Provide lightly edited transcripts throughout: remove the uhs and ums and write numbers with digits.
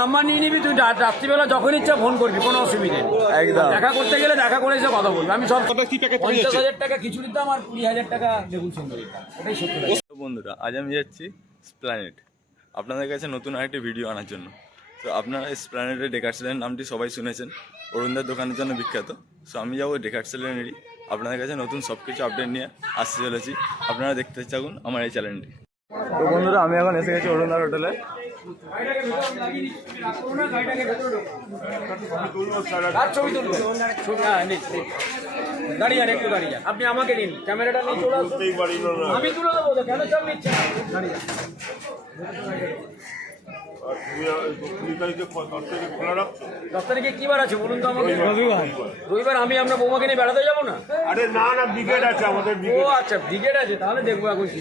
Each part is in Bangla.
নাম্বার নিয়ে নিবি, তুই রাত্রিবেলা যখন ইচ্ছা ফোন করবি, কোনো অসুবিধা নেই। একদম দেখা করতে গেলে দেখা করে এসে কথা বলবি। আমি সব কি প্যাকেট 50,000 টাকা খিচুড়ির দাম আর 20,000 টাকা বেগুন সুন্দরীর দাম, এটাই সত্যি কথা। বন্ধুরা, আজ আমি যাচ্ছি স্প্ল্যানেড আপনাদের কাছে নতুন আরেকটি ভিডিও আনার জন্য। তো আপনারা স্প্ল্যানেডের ডেকার্সেলের নামটি সবাই শুনেছেন, অরুণদার দোকানের জন্য বিখ্যাত। সো আমি যাবো ডেকার্সেলেনেরই আপনাদের কাছে নতুন সব কিছু আপডেট নিয়ে আসতে চলেছি। আপনারা দেখতে থাকুন আমার এই চ্যানেলটি। তো বন্ধুরা, আমি এখন এসে গেছি অরুণদার হোটেলে। দাঁড়িয়ে একটু দাঁড়িয়ে, আপনি আমাকে নিন, ক্যামেরাটা নিয়ে চলে আসুন, আমি তুলে দেবো। কেন সব নিচ্ছে না, দাঁড়িয়ে 10 তারিখে কি বার আছে বলুন তো আমাকে? রবিবার। আমি আপনার বৌমাকে নিয়ে বেড়াতে যাবো না? আরে না না, ব্রিগেড আছে আমাদের। ও আচ্ছা, ব্রিগেড আছে, তাহলে দেখবো এখন কি।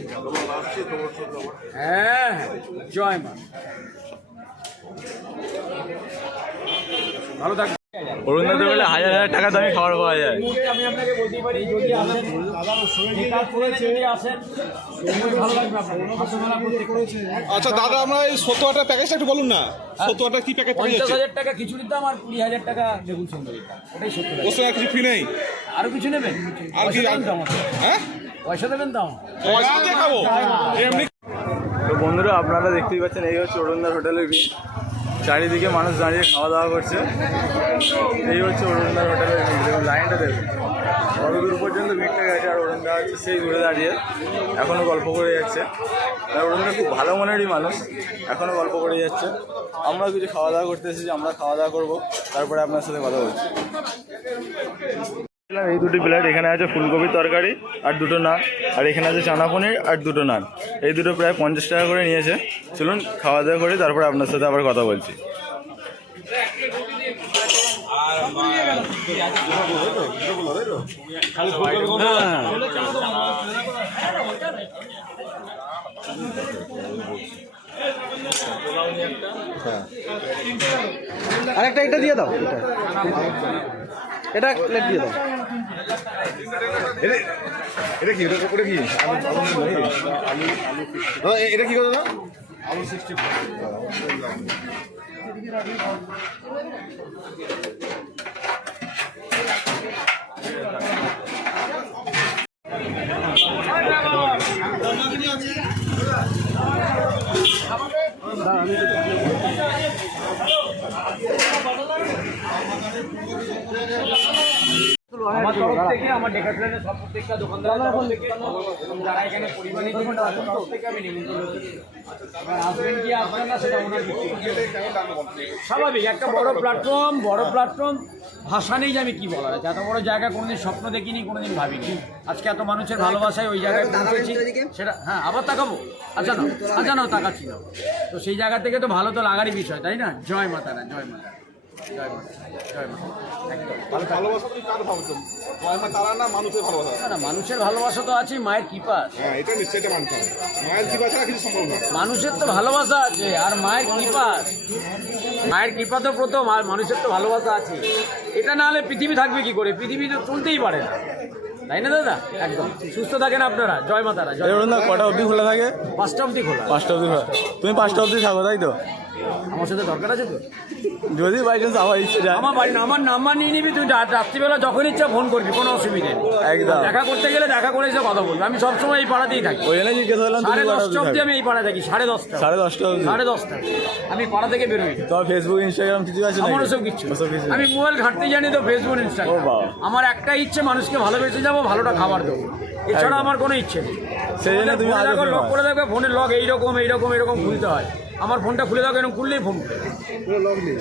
হ্যাঁ, জয় মা, ভালো থাকবে। অরুণদার দোকানে 1000 টাকা দামি খাবার পাওয়া যায়। আমি আপনাকে বলতেই পারি, যদি আসেন, যদি আসেন, ভালো লাগবে আপনার। আচ্ছা দাদা, আমরা এই 70 প্যাকেজটা একটু বলুন না। 70 কি প্যাকেট 50,000 টাকা খিচুড়ির দাম আর 20,000 টাকা বেগুন সুন্দরীর দাম, এটাই সত্যি কথা। ওর সঙ্গে কিছু ফ্রি নেই? আরো কিছু নেবেন? আর কি? হ্যাঁ, পয়সা দেবেন তো আমার। পয়সা দিয়ে খাবো এমনি। তো বন্ধুরা, আপনারা দেখতেই পাচ্ছেন, এই হচ্ছে অরুণদার হোটেলের ভিড়। চারিদিকে মানুষ দাঁড়িয়ে খাওয়া দাওয়া করছে। এই হচ্ছে অরুণদার হোটেলের ভিড়। দেখুন লাইনটা দেখুন, বড় দূর পর্যন্ত ভিড়টা গেছে। আর অরুণদা হচ্ছে সেই ঘুরে দাঁড়িয়ে এখনও গল্প করে যাচ্ছে। আর অরুণদা খুব ভালো মনেরই মানুষ, এখনও গল্প করে যাচ্ছে। আমরা কিছু খাওয়া দাওয়া করতে এসেছি, আমরা খাওয়া দাওয়া করবো, তারপরে আপনার সাথে কথা বলছি। এই দুটি প্লেট, এখানে আছে ফুলকপির তরকারি আর দুটো নান, আর এখানে আছে চানা পনির আর দুটো নান। এই দুটো প্রায় 50 টাকা করে নিয়েছে। চলুন খাওয়া দাওয়া করে তারপরে আপনার সাথে আবার কথা বলছি। আরেকটা এটা দিয়ে দাও, এটা প্লেট দিয়ে দাও। এটা কি? এটা কি? এটা কি কথা? আলু 60। আমার তরফ থেকে, আমার ডেকার্সেলেনের সব প্রত্যেকটা দোকানদারের তরফ থেকে, এবং যারা এখানে পরিবারের জন্য তাদের তরফ থেকে আমি নিমন্ত্রণ করছি। এবার আসবেন কি আসবেন না সেটা ওনার স্বাভাবিক। একটা বড় প্ল্যাটফর্ম, ভাষা নেই যে আমি কি বলার আছে। এত বড় জায়গা কোনোদিন স্বপ্ন দেখিনি, কোনোদিন ভাবিনি। আজকে এত মানুষের ভালোবাসায় ওই জায়গায় পৌঁছেছি, সেটা হ্যাঁ আবার তাকাবো। আচ্ছা না তাকাচ্ছি না। তো সেই জায়গা থেকে তো ভালো তো লাগারই বিষয়, তাই না? জয় মাতা না, জয় মাতা, জয় মাতা, জয় মাতা। একদম ভালোবাসা তুমি কার ভাবছো? তারা না, মানুষের ভালোবাসা। না, মানুষের ভালোবাসা তো আছে, মায়ের কৃপা। হ্যাঁ, এটা নিশ্চয়ই মানতে হবে। মায়ের কৃপা ছাড়া কিছু সম্ভব না। মানুষের তো ভালোবাসা আছে আর মায়ের কৃপা তো প্রথম, আর মানুষের তো ভালোবাসা আছে। এটা না হলে পৃথিবী থাকবে কি করে? পৃথিবী তো চলতেই পারে না, তাই না দাদা? একদম সুস্থ থাকেন আপনারা। জয় মাতারা। অরুণদা, কটা অবধি খোলা থাকে? 5টা অবধি খোলা। 5টা অবধি খোলা। তুমি 5টা অবধি থাকো, তাই তো? আমার সাথে দরকার আছে তো, যদি বাই চান্স আমার ইচ্ছে যায়। আমার বাড়ি না, আমার নাম্বার নিয়ে নিবি, তুই রাত্রিবেলা যখন ইচ্ছা ফোন করবি, কোনো অসুবিধা নেই। একদম দেখা করতে গেলে দেখা করে এসে কথা বলবি। আমি সবসময় এই পাড়াতেই থাকি। ওই জন্য জিজ্ঞেস করলাম। 10:30 অবধি আমি এই পাড়ায় থাকি। 10:30 অবধি। 10:30 আমি পাড়া থেকে বেরোই। তোমার ফেসবুক ইনস্টাগ্রাম কিছু আছে? আমার ওসব কিছু। আমি মোবাইল ঘাঁটতে জানি তো, ফেসবুক ইনস্টাগ্রাম। আমার একটা ইচ্ছে, মানুষকে ভালোবেসে যাবো, ভালোটা খাবার দেবো, এছাড়া আমার কোনো ইচ্ছে নেই। সেই জন্য তুমি লক করে দেখবে, ফোনের লক এইরকম খুলতে হয়। আমার ফোনটা খুলে দেখো, এরকম খুললেই ফোন করে,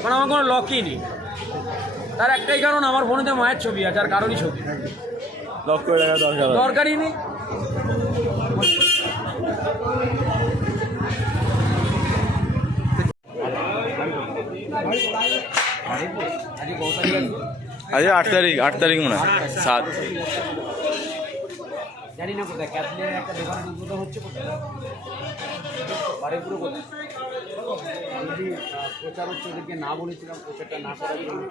কারণ আমার কোনো লকই নেই। তার একটাই কারণ, আমার ফোনেতে মায়ের ছবি আছে, আর কারোরই ছবি লক করে রাখা দরকারই নেই। আজ 8 তারিখ মনে হয়, 7। জানি না কোথায়, ক্যাথলিনের একটা দোকানের উদ্বোধন হচ্ছে কোথায়, বাড়িপুরে কোথায়। যদি প্রচার হচ্ছে, ওদেরকে না বলেছিলাম প্রচারটা না করার জন্য।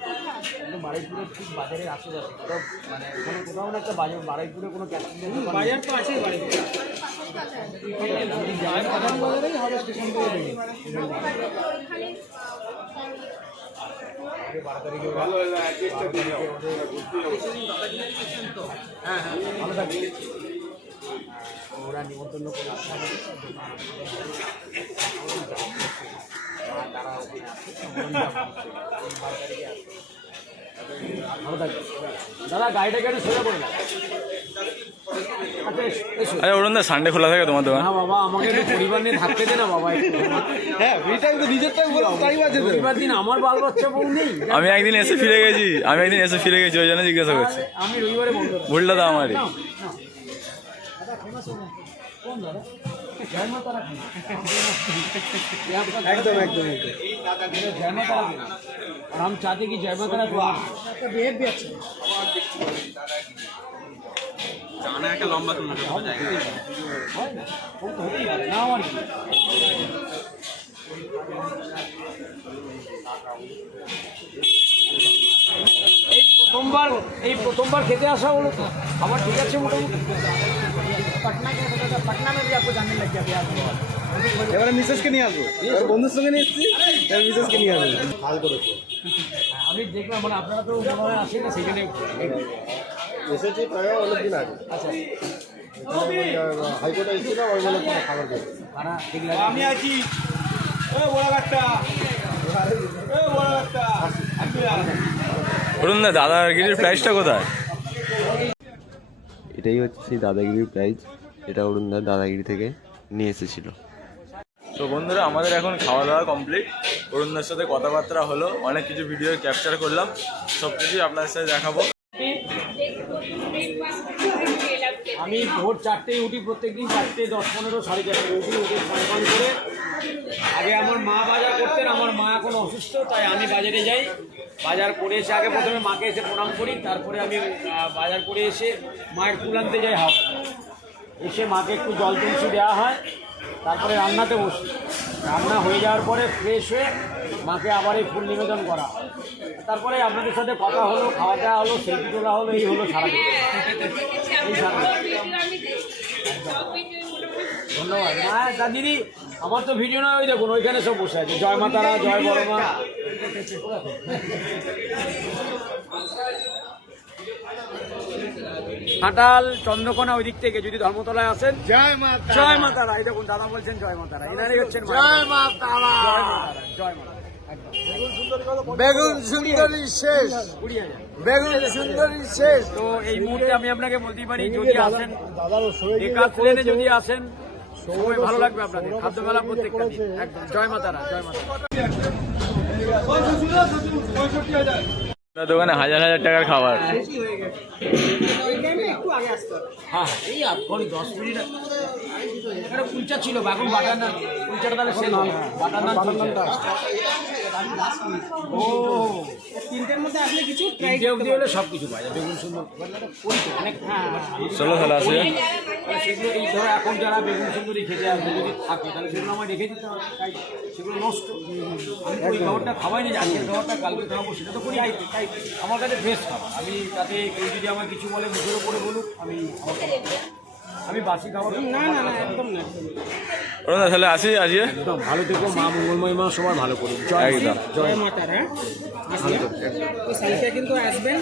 একদম বাড়িপুরের ঠিক বাজারের আশেপাশে, কোথাও মানে ওখানে কোথাও না একটা বাজার, বাড়িপুরে কোনো ক্যাথলিনের দোকান, বাজার তো আছে বাড়িপুরে। স্টেশন করে দেবে। আগে 12 তারিখে হ্যাঁ হ্যাঁ ভালো থাকবে। ওরা নিমন্ত্রণ করে তারা ভালো থাকবে। দাদা গাড়িটা কেটে সোজা করে দাও। আরে অরুণ দা সানডে খোলা থাকে তোমার দোকান? না বাবা, আমাকে একটু পরিবার নিয়ে থাকতে দে না বাবা একটু। হ্যাঁ ফ্রি টাইম তো নিজের টাইম বলে টাইম আছে তো। রবিবার দিন আমার বাল বাচ্চা বউ নেই। আমি একদিন এসে ফিরে গেছি ওই জন্য জিজ্ঞাসা করছি। আমি রবিবারে বন্ধ রাখি। ভুলটা তো আমারই। দাদা ফেমাস हो কোন দাদা? জয় মা তারা কি? একদম একদম একদম। जय माता दी। और हम चाहते कि जय माता दी का बेहद भी अच्छा জানা একটা লম্বা তুলনা জায়গা है ना। वो तो होती है ना और কি। এই প্রথমবার খেতে আসা হলো তো আবার ঠিক আছে মোটামুটি। पटना के पटना में भी आपको जाने लग गया प्याज। এবারে মিসেসকে নিয়ে আসবো, এবার বন্ধুর সঙ্গে নিয়ে এসেছি, এবার মিসেসকে নিয়ে আসবো। ভালো করেছো। আমি দেখলাম মানে আপনারা তো মনে হয় আসেন না সেখানে। এসেছি প্রায় অনেকদিন আগে। আচ্ছা হাইকোর্টে এসেছিলাম, ওই বলে কোনো খাবার খেয়েছি। খানা ঠিক লাগে। আমি আছি ওই বড় গাছটা ওই বড় গাছটা অরুণ দা দাদাগিরির প্রাইসটা কোথায়? এটাই হচ্ছে সেই দাদাগিরির প্রাইজ, এটা অরুণদার দাদাগিরি থেকে নিয়ে এসেছিল। তো বন্ধুরা আমাদের এখন খাওয়া দাওয়া কমপ্লিট। অরুণদার সাথে কথাবার্তা হলো, অনেক কিছু ভিডিও ক্যাপচার করলাম, সব কিছুই আপনাদের সাথে দেখাবো। আমি ভোর 4টেই উঠি, প্রত্যেকদিন 4টে 10, 15, 4:30 উঠি স্নান করে। আগে আমার মা বাজার করতেন, আমার মা এখন অসুস্থ, তাই আমি বাজারে যাই। বাজার করে এসে আগে প্রথমে মাকে এসে প্রণাম করি, তারপরে আমি বাজার করে এসে মায়ের ফুল আনতে যাই হাওড়া। এসে মাকে একটু জল তুলসী দেওয়া হয়, তারপরে রান্নাতে বসি। রান্না হয়ে যাওয়ার পরে ফ্রেশ হয়ে মাকে আবার এই ফুল নিবেদন করা। তারপরে আপনাদের সাথে কথা হলো, খাওয়া দাওয়া হলো, সেলফি তোলা হলো, এই হলো সারাদিন। এই সারাদিন। ধন্যবাদ। হ্যাঁ তা দিদি, আমার তো ভিডিও নয়, ওই দেখুন ওইখানে সব বসে আছে। জয় মাতারা, জয় বড় মা। ঘাটাল চন্দ্রকোনা ওই দিক থেকে যদি ধর্মতলায় আসেন, জয় মাতারা। এই দেখুন দাদা বলছেন জয় মাতারা, এনারই হচ্ছেন জয় মাতারা। জয় মাতারা, জয় মাতারা। বেগুন সুন্দরী শেষ, বেগুন সুন্দরী শেষ। তো এই মুহূর্তে আমি আপনাকে বলতেই পারি, যদি আসেন একাধ ট্রেনে যদি আসেন, সময় ভালো লাগবে আপনাদের। খাদ্যমেলা প্রত্যেকটা দিন। একদম জয় মাতারা, জয় মাতারা। দোকানে হাজার হাজার টাকার খাবার। হ্যাঁ এই এখন 10 মিনিট। একটা কুলচা ছিল, এখন বাটার নান। কুলচাটা তাহলে সেল হবে, বাটার নান চলছে। ও 3টের মধ্যে আসলে কিছু তিনটে অবধি হলে সব কিছু পাওয়া যায়। বেগুন সুন্দর অনেক। চলো তাহলে আসি। সেগুলো এই ধরো এখন যারা বেগুন সুন্দরী খেতে আসবে যদি থাকে, তাহলে সেগুলো আমায় রেখে দিতে হবে। তাই সেগুলো নষ্ট। আমি ওই খাবারটা খাওয়াই না, আজকের খাবারটা কালকে খাওয়াবো, সেটা তো করি। তাই আমার কাছে ফ্রেশ খাবার। আমি তাতে কেউ যদি আমার কিছু বলে, মুখের ওপরে বলুক, আমি বাসি খাবার না না না একদম না। অরুণ দা তাহলে আসি আজকে। একদম ভালো থেকো, মা মঙ্গলময় মা সবার ভালো করুন। জয় একদম। জয় মাতারা। কিন্তু আসবেন।